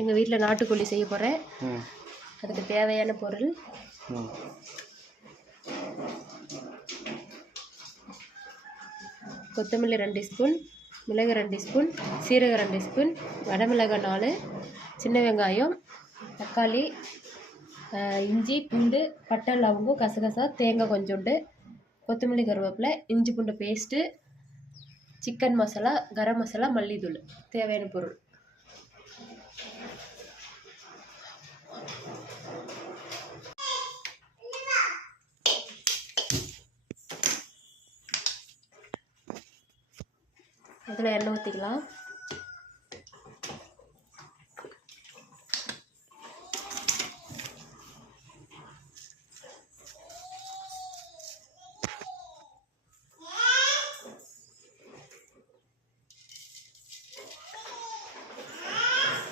எங்கள் வீட்டில் நாட்டுக்கோழி செய்ய போகிறேன். அதுக்கு தேவையான பொருள் கொத்தமல்லி 2 ஸ்பூன், மிளகு 2 ஸ்பூன், சீரகம் 2 ஸ்பூன், வடமிளகாய் 4, சின்ன வெங்காயம், தக்காளி, இஞ்சி பூண்டு, பட்டை லவங்கம், கசகசா, தேங்காய் கொஞ்சோண்டு, கொத்தமல்லி கருவேப்பிலை, இஞ்சி பூண்டு பேஸ்ட்டு, சிக்கன் மசாலா, கரம் மசாலா, மல்லித்தூள். தேவையான பொருள் அதில் எண்ணெய் ஊற்றிக்கலாம்.